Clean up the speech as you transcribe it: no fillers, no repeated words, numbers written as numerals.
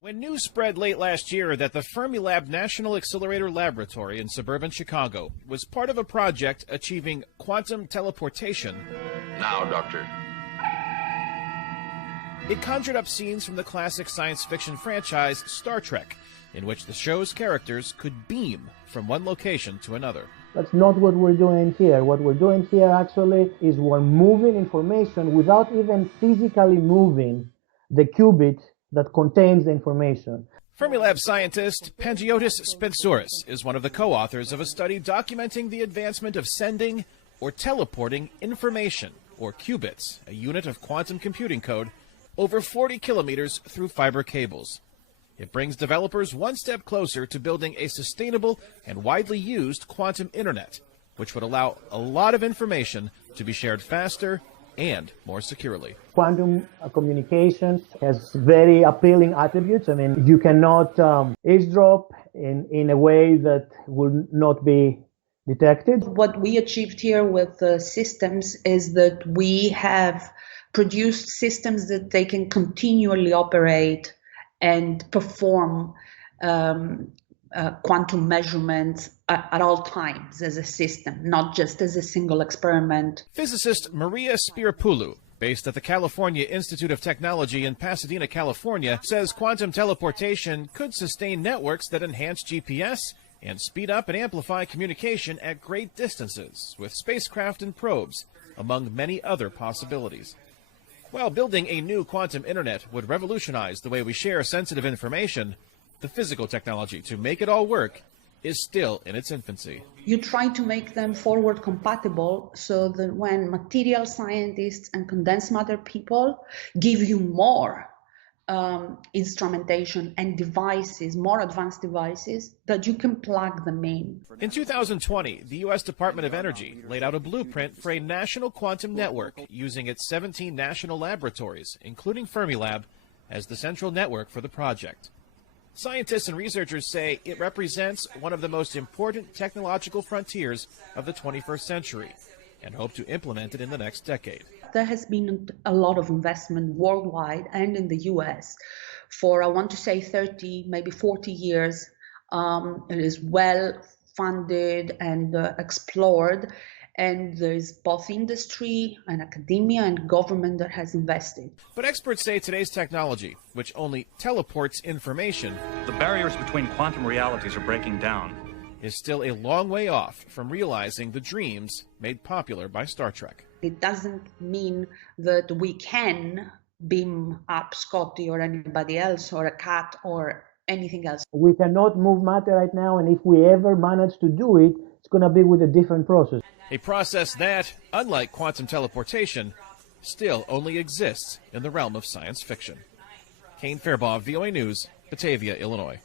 When news spread late last year that the Fermilab National Accelerator Laboratory in suburban Chicago was part of a project achieving quantum teleportation, Now, Doctor. it conjured up scenes from the classic science fiction franchise Star Trek, in which the show's characters could beam from one location to another. That's not what we're doing here. What we're doing here actually is we're moving information without even physically moving the qubit that contains the information. Fermilab scientist Pangiotis Spensouris is one of the co-authors of a study documenting the advancement of sending or teleporting information, or qubits, a unit of quantum computing code, over 40 kilometers through fiber cables. It brings developers one step closer to building a sustainable and widely used quantum internet, which would allow a lot of information to be shared faster and more securely. Quantum communication has very appealing attributes. I mean, you cannot eavesdrop in a way that will not be detected. What we achieved here with the systems is that we have produced systems that they can continually operate and perform quantum measurements at all times as a system, not just as a single experiment. Physicist Maria Spirapoulou, based at the California Institute of Technology in Pasadena, California, says quantum teleportation could sustain networks that enhance GPS and speed up and amplify communication at great distances with spacecraft and probes, among many other possibilities. While building a new quantum internet would revolutionize the way we share sensitive information, the physical technology to make it all work is still in its infancy. You try to make them forward compatible so that when material scientists and condensed matter people give you more instrumentation and devices, more advanced devices, that you can plug them in. In 2020, the U.S. Department of Energy laid out a blueprint for a national quantum network using its 17 national laboratories, including Fermilab, as the central network for the project. Scientists and researchers say it represents one of the most important technological frontiers of the 21st century and hope to implement it in the next decade. There has been a lot of investment worldwide and in the US for, I want to say, 30, maybe 40 years. It is well funded and explored, and there's both industry and academia and government that has invested. But experts say today's technology, which only teleports information, The barriers between quantum realities are breaking down. is still a long way off from realizing the dreams made popular by Star Trek. It doesn't mean that we can beam up Scotty or anybody else or a cat or anything else. We cannot move matter right now, and if we ever manage to do it, it's going to be with a different process. A process that, unlike quantum teleportation, still only exists in the realm of science fiction. Kane Farabaugh, VOA News, Batavia, Illinois.